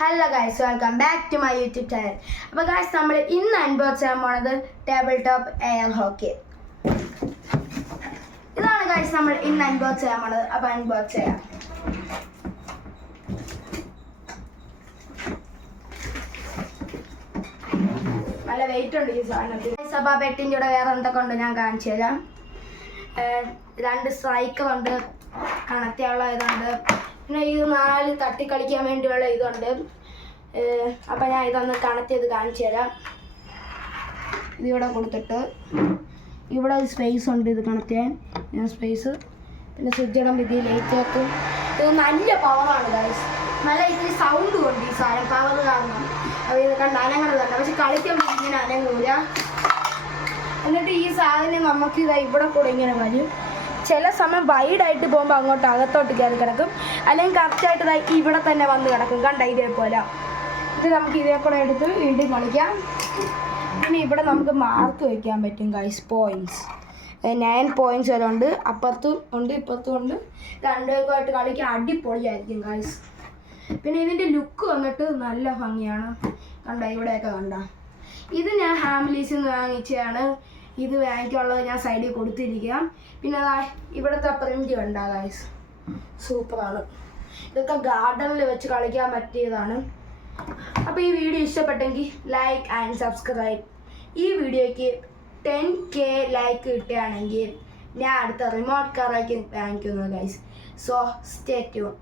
Hello guys, welcome back to my YouTube channel. അപ്പോൾ guys, നമ്മൾ ഇന്ന് അൺബോക്സ് ചെയ്യാൻ പോണത് ടേബിൾ ടോപ്പ് എയർ ഹോക്കി. ഇതാണ് ഗൈസ് നമ്മൾ ഇന്ന് അൺബോക്സ് ചെയ്യാൻ പോണത്. അപ്പോൾ അൺബോക്സ് ചെയ്യാം. നല്ല വെയിറ്റ് ഉണ്ട് ഈ സാധനത്തിൽ. അപ്പോൾ ആ പെട്ടിൻ്റെ കൂടെ വേറെ എന്തൊക്കെ ഉണ്ട് ഞാൻ കാണിച്ചു തരാം. 2 സ്ട്രൈക്കറുണ്ട്, കണക്റ്റിയുള്ള ഇതുണ്ട്, പിന്നെ ഇത് 4 തട്ടി കളിക്കാൻ വേണ്ടിയുള്ള ഇതുണ്ട്. അപ്പം ഞാൻ ഇതൊന്ന് കണക്ട് ചെയ്ത് കാണിച്ചു തരാം. ഇതിവിടെ കൊടുത്തിട്ട് ഇവിടെ ഒരു സ്പേസ് ഉണ്ട്, ഇത് കണക്ട് ചെയ്യാൻ സ്പേസ്. പിന്നെ സ്വിച്ച് ഇടുമ്പോൾ ഇത് ലൈറ്റ് ആക്കും. ഇത് നല്ല പവറാണ് ഗൈസ്, നല്ല ഇതിൽ സൗണ്ടും ഉണ്ട് ഈ സാധനം, പവർ കാരണം. അപ്പോൾ ഇത് കണ്ട് അനങ്ങനെ തന്നെ, പക്ഷെ കളിക്കുമ്പോൾ ഇങ്ങനെ അനങ്ങൂല. എന്നിട്ട് ഈ സാധനം നമുക്ക് ഇതാ ഇവിടെ കൂടെ ഇങ്ങനെ വരും. ചില സമയം വൈഡായിട്ട് പോകുമ്പോൾ അങ്ങോട്ട് അകത്തോട്ട് കയറി കിടക്കും, അല്ലെങ്കിൽ കറക്റ്റായിട്ട് ഇതായി ഇവിടെ തന്നെ വന്ന് കിടക്കും. കണ്ട ഇതേപോലെ. ഇത് നമുക്ക് ഇതേ കൂടെ എടുത്ത് വീണ്ടും കളിക്കാം. പിന്നെ ഇവിടെ നമുക്ക് മാർക്ക് വയ്ക്കാൻ പറ്റും ഗൈസ്, പോയിൻറ്റ്സ് 9 പോയിൻറ്റ്സ് വരെ ഉണ്ട്. അപ്പുറത്തും ഉണ്ട് ഇപ്പുറത്തും ഉണ്ട്. രണ്ടുപേർക്കുമായിട്ട് കളിക്കാൻ അടിപൊളിയായിരിക്കും ഗൈസ്. പിന്നെ ഇതിൻ്റെ ലുക്ക് വന്നിട്ട് നല്ല ഭംഗിയാണ്. കണ്ട ഇവിടെയൊക്കെ കണ്ട. ഇത് ഞാൻ ഹാമിലീസിൽ നിന്ന് വാങ്ങിച്ചതാണ്. ഇത് വാങ്ങിക്കാനുള്ളത് ഞാൻ സൈഡിൽ കൊടുത്തിരിക്കാം. പിന്നെ അതാ ഇവിടുത്തെ പ്രിൻ്റ് കണ്ടാ ഗൈസ്, സൂപ്പറാണ്. ഇതൊക്കെ ഗാർഡനിൽ വെച്ച് കളിക്കാൻ പറ്റിയതാണ്. അപ്പോൾ ഈ വീഡിയോ ഇഷ്ടപ്പെട്ടെങ്കിൽ ലൈക്ക് ആൻഡ് സബ്സ്ക്രൈബ്. ഈ വീഡിയോയ്ക്ക് 10K ലൈക്ക് കിട്ടുകയാണെങ്കിൽ ഞാൻ അടുത്ത റിമോട്ട് കാർ വാങ്ങിക്കുന്നത് ഗൈസ്. So stay tune.